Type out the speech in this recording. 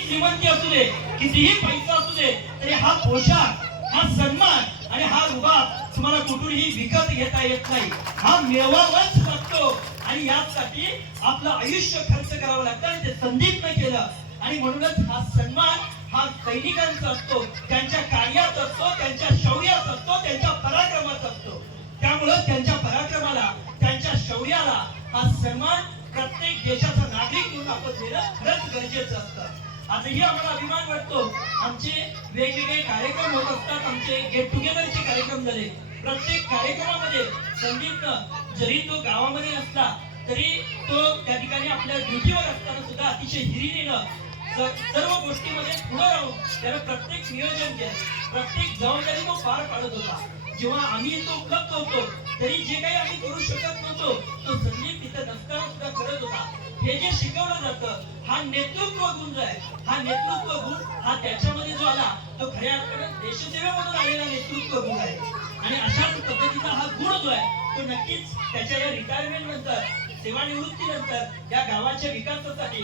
श्रीमंती असू दे कितीही पैसा असू दे तरी हा पोशाख हा सन्मान आणि हा रुबाब तुम्हाला कुठूनही विकत घेता येत नाही. हा मिळवावाच लागतो आणि यासाठी आपलं आयुष्य खर्च करावं लागतं आणि ते संदीपनं केलं. आणि म्हणूनच हा सन्मान हा सैनिकांचा असतो. त्यांच्या कार्यात असतो त्यांच्या शौर्यात असतो त्यांच्या पराक्रमात असतो. त्यामुळं त्यांच्या पराक्रमाला त्यांच्या शौर्याला हा सन्मान प्रत्येक देशाचा नागरिक म्हणून आपण देणं खरंच गरजेचं असतं. आजही आम्हाला अभिमान वाटतो. आमचे वेगवेगळे कार्यक्रम होत असतात. आमचे गेट टुगेदरचे कार्यक्रम झाले. प्रत्येक कार्यक्रमामध्ये संदीपनं जरी तो गावामध्ये असला तरी तो त्या ठिकाणी आपल्या ड्युटीवर असताना सुद्धा अतिशय हिरिरीनं सर्व गोष्टीमध्ये पुढे राहून त्यानं प्रत्येक नियोजन केलं. प्रत्येक जबाबदारी तो पार पाडत होता. जेव्हा आम्ही तो उपलब्ध होतो तरी जे काही आम्ही करू शकत नव्हतो तो संदीप तिथं नसताना सुद्धा करत होता. हे जे शिकवलं जातं. हा नेतृत्व गुण जो आहे हा नेतृत्व गुण हा त्याच्यामध्ये जो आला तो खऱ्या अर्थाने देशसेवेमधून आलेला नेतृत्व गुण आहे. आणि अशाच पद्धतीचा हा गुण जो आहे तो नक्कीच त्याच्या या रिटायरमेंट नंतर सेवानिवृत्तीनंतर या गावाच्या विकासासाठी